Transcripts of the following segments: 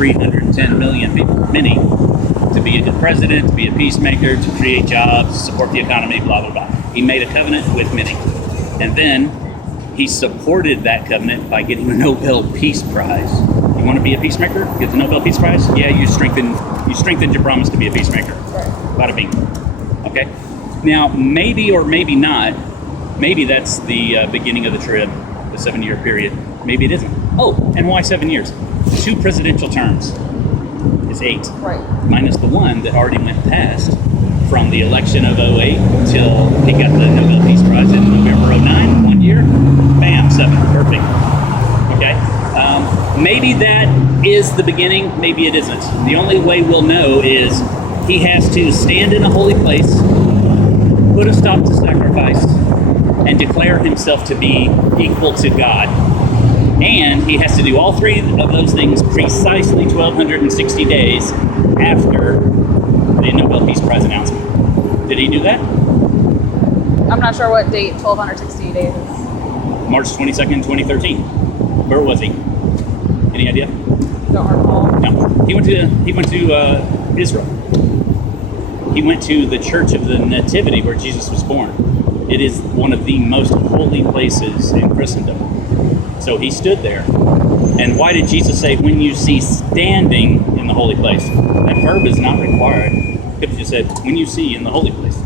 310 million people, many, to be a president, to be a peacemaker, to create jobs, support the economy, blah, blah, blah. He made a covenant with many. And then he supported that covenant by getting the Nobel Peace Prize. You want to be a peacemaker? Get the Nobel Peace Prize? Yeah, you strengthened your promise to be a peacemaker. Bada bing. Okay? Now, maybe or maybe not, maybe that's the beginning of the trib, the 7-year period. Maybe it isn't. Oh, and why 7 years? 2 presidential terms is 8. Right. Minus the one that already went past from the election of 08 until he got the Nobel Peace Prize in November 09, 1 year. Bam, 7. Perfect. Okay? Maybe that is the beginning. Maybe it isn't. The only way we'll know is he has to stand in a holy place, put a stop to sacrifice, and declare himself to be equal to God. And he has to do all 3 of those things precisely 1,260 days after the Nobel Peace Prize announcement. Did he do that? I'm not sure what date 1,260 days is. March 22nd, 2013. Where was he? Any idea? Don't recall. No. He went to Israel. He went to the Church of the Nativity where Jesus was born. It is one of the most holy places in Christendom. So he stood there. And why did Jesus say, when you see standing in the holy place? That verb is not required. He could have just said, when you see in the holy place.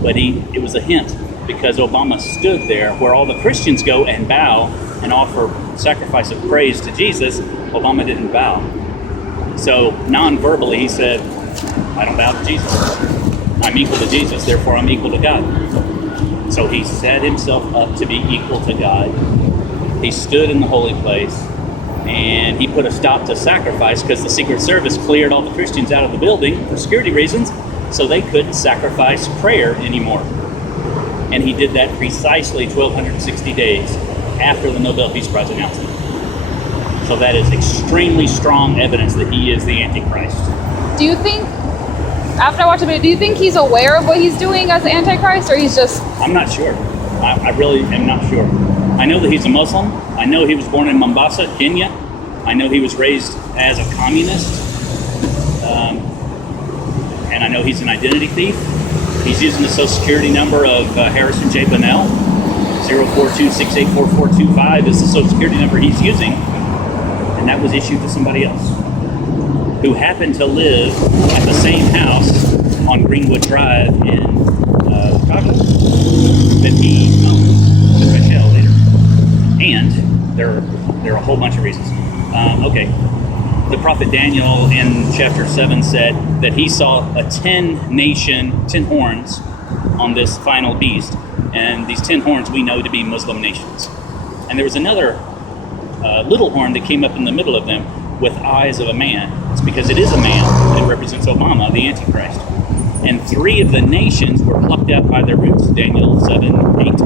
But it was a hint, because Obama stood there where all the Christians go and bow and offer sacrifice of praise to Jesus. Obama didn't bow. So non-verbally he said, I don't bow to Jesus. I'm equal to Jesus, therefore I'm equal to God. So he set himself up to be equal to God. He stood in the holy place, and he put a stop to sacrifice because the Secret Service cleared all the Christians out of the building for security reasons, so they couldn't sacrifice prayer anymore. And he did that precisely 1,260 days after the Nobel Peace Prize announcement. So that is extremely strong evidence that he is the Antichrist. Do you think, after I watched the video, do you think he's aware of what he's doing as the Antichrist, or he's just... I'm not sure. I really am not sure. I know that he's a Muslim. I know he was born in Mombasa, Kenya. I know he was raised as a communist. And I know he's an identity thief. He's using the Social Security number of Harrison J. Bunnell. 042684425 is the Social Security number he's using. And that was issued to somebody else who happened to live at the same house on Greenwood Drive in Chicago that he owned with Michelle later. And there are a whole bunch of reasons. Okay, the prophet Daniel in chapter 7 said that he saw 10 horns on this final beast. And these 10 horns we know to be Muslim nations. And there was another little horn that came up in the middle of them with eyes of a man. It's because it is a man that represents Obama, the Antichrist. And 3 of the nations were plucked out by their roots, Daniel 7, 8.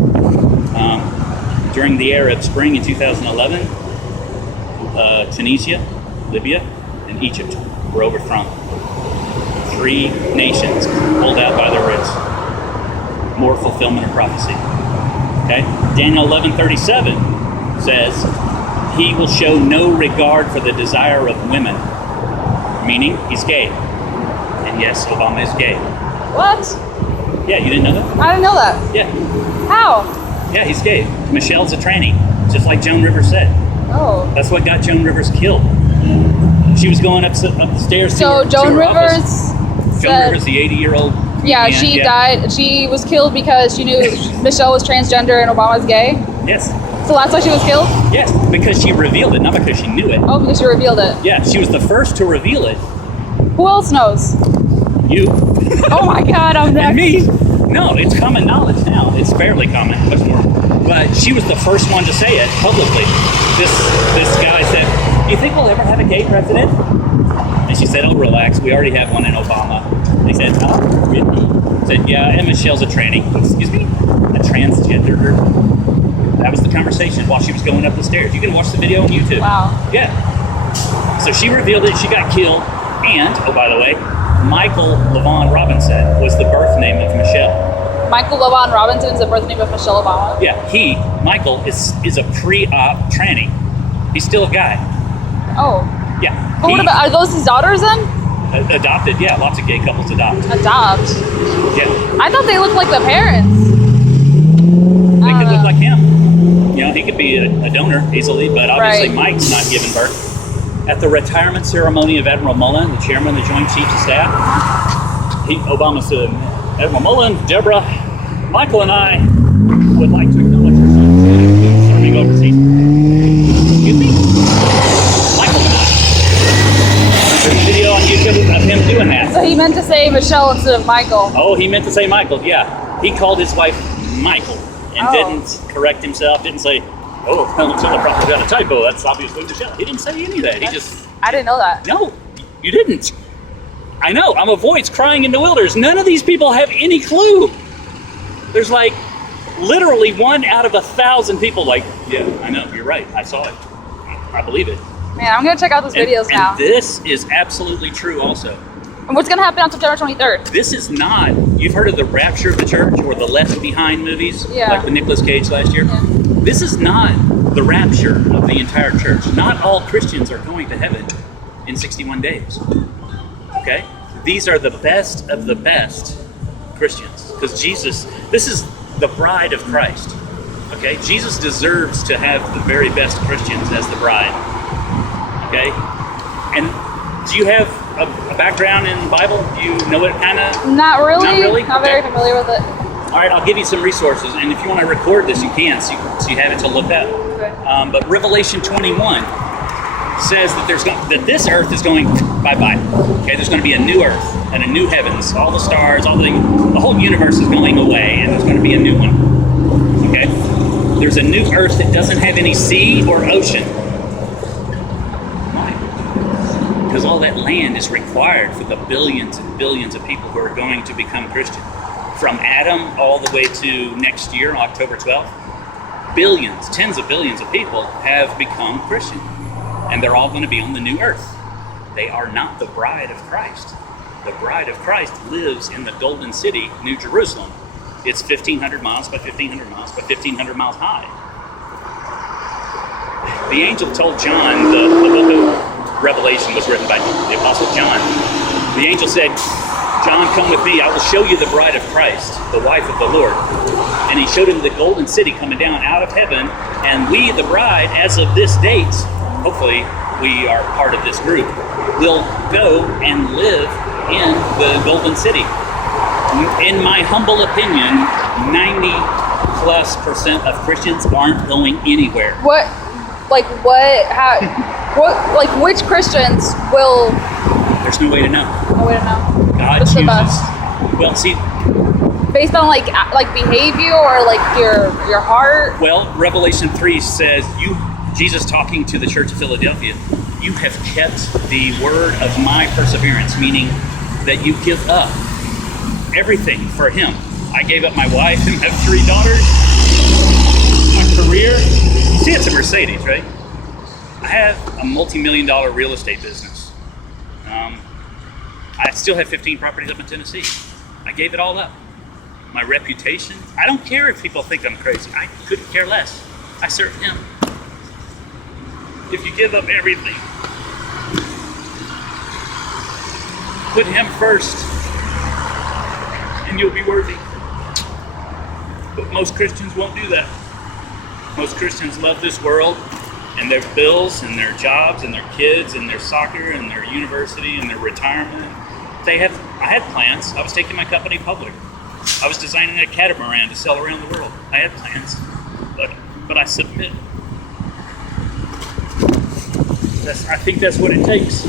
During the Arab Spring in 2011, Tunisia, Libya, and Egypt were overthrown. 3 nations pulled out by their roots. More fulfillment of prophecy. Okay? Daniel 11:37 says, he will show no regard for the desire of women, meaning he's gay. And yes, Obama is gay. What? Yeah, you didn't know that? I didn't know that. Yeah. How? Yeah, he's gay. Michelle's a tranny, just like Joan Rivers said. Oh. That's what got Joan Rivers killed. She was going up the stairs So Joan Rivers said, Joan Rivers, the 80-year-old. Yeah, she died. She was killed because she knew Michelle was transgender and Obama was gay? Yes. So that's why she was killed? Yes, because she revealed it, not because she knew it. Oh, because she revealed it. Yeah, she was the first to reveal it. Who else knows? You. Oh my God, I'm next. And me. No, it's common knowledge now. It's fairly common, much more. But she was the first one to say it publicly. This guy said, do you think we'll ever have a gay president? And she said, oh, relax. We already have one in Obama. They said, oh, really? I said, yeah, and Michelle's a tranny. Excuse me? A transgender. That was the conversation while she was going up the stairs. You can watch the video on YouTube. Wow. Yeah. So she revealed it. She got killed. And, oh, by the way, Michael LaVaughn Robinson was the birth name of Michelle. Michael LaVaughn Robinson is the birth name of Michelle Obama? Yeah, Michael, is a pre-op tranny. He's still a guy. Oh. Yeah. But what about, are those his daughters then? Adopted, yeah. Lots of gay couples adopt. Adopt. Yeah. I thought they looked like the parents. They could look like him. You know, he could be a donor easily, but obviously Right. Mike's not giving birth. At the retirement ceremony of Admiral Mullen, the chairman of the Joint Chiefs of Staff, Obama said, Admiral Mullen, Deborah, Michael and I would like to acknowledge your son serving overseas. Excuse me? Michael and I. There's a video on YouTube of him doing that. So he meant to say Michelle instead of Michael. Oh, he meant to say Michael, yeah. He called his wife Michael and didn't correct himself, didn't say, oh, Michelle probably got a typo, that's obviously Michelle. He didn't say any of that. He just... I didn't know that. No, you didn't. I know, I'm a voice crying in the wilderness. None of these people have any clue. There's like literally 1 out of 1,000 people like, yeah, I know, you're right, I saw it. I believe it. Man, I'm going to check out those videos now. And this is absolutely true also. And what's going to happen on September 23rd? This is not, you've heard of the Rapture of the Church or the Left Behind movies? Yeah. Like the Nicolas Cage last year? Yeah. This is not the rapture of the entire church. Not all Christians are going to heaven in 61 days. Okay? These are the best of the best Christians. Because Jesus, this is the bride of Christ. Okay? Jesus deserves to have the very best Christians as the bride. Okay? And do you have a background in the Bible? Do you know it kind of? Not really. Not really? Not very familiar with it. All right, I'll give you some resources, and if you want to record this, you can, so you have it to look up. Okay. But Revelation 21 says that that this earth is going bye-bye. Okay, there's going to be a new earth and a new heavens. All the stars, the whole universe is going away, and there's going to be a new one. Okay, there's a new earth that doesn't have any sea or ocean. Why? Because all that land is required for the billions and billions of people who are going to become Christian. From Adam all the way to next year, October 12th, billions, tens of billions of people have become Christian. And they're all going to be on the new earth. They are not the bride of Christ. The bride of Christ lives in the Golden City, New Jerusalem. It's 1,500 miles by 1,500 miles by 1,500 miles high. The angel told John, the book of Revelation was written by the Apostle John. The angel said, John, come with me, I will show you the bride of Christ, the wife of the Lord. And he showed him the golden city coming down out of heaven, and we, the bride, as of this date, hopefully we are part of this group, will go and live in the golden city. In my humble opinion, 90+% of Christians aren't going anywhere. Which Christians will... There's no way to know. No way to know. God What's chooses. the best? Well, see, based on like behavior or like your heart? well, Revelation 3 says, Jesus talking to the church of Philadelphia, you have kept the word of my perseverance, meaning that you give up everything for him. I gave up my wife and have 3 daughters, my career. You see, it's a Mercedes, right? I have a multi-million-dollar real estate business. I still have 15 properties up in Tennessee. I gave it all up. My reputation, I don't care if people think I'm crazy. I couldn't care less. I serve him. If you give up everything, put him first, and you'll be worthy. But most Christians won't do that. Most Christians love this world and their bills and their jobs and their kids and their soccer and their university and their retirement. I had plans. I was taking my company public. I was designing a catamaran to sell around the world. I had plans, but I submit. I think that's what it takes.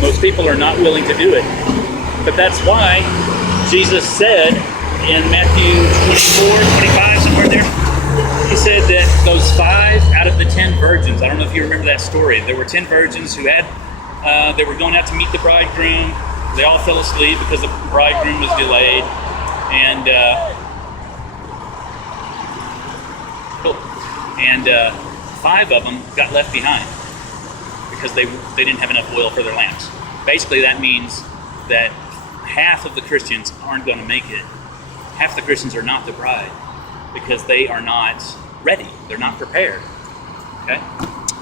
Most people are not willing to do it. But that's why Jesus said in Matthew 24, 25, somewhere there, he said that those 5 out of the 10 virgins, I don't know if you remember that story, there were 10 virgins who they were going out to meet the bridegroom. They all fell asleep because the bridegroom was delayed. And 5 of them got left behind because they didn't have enough oil for their lamps. Basically, that means that half of the Christians aren't going to make it. Half the Christians are not the bride because they are not ready. They're not prepared. Okay?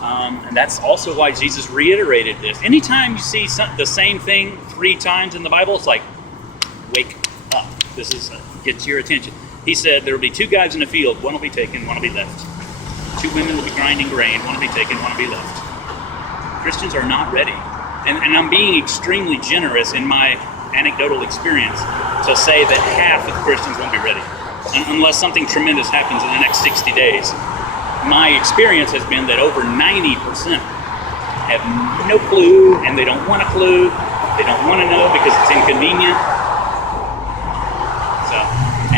And that's also why Jesus reiterated this. Anytime you see the same thing 3 times in the Bible, it's like, wake up. This is gets your attention. He said there will be 2 guys in the field. One will be taken, one will be left. 2 women will be grinding grain. One will be taken, one will be left. Christians are not ready. And I'm being extremely generous in my anecdotal experience to say that half of Christians won't be ready. Unless something tremendous happens in the next 60 days. My experience has been that over 90% have no clue, and they don't want a clue. They don't want to know because it's inconvenient. So,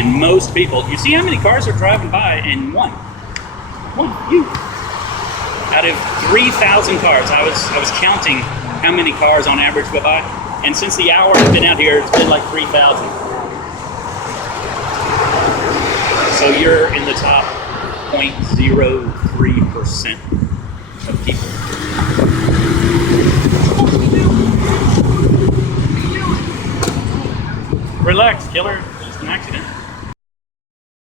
and most people, you see how many cars are driving by, and you. Out of 3,000 cars, I was counting how many cars on average go by, and since the hour I've been out here, it's been like 3,000. So you're in the top 0.03% of people. Relax, killer. It's just an accident.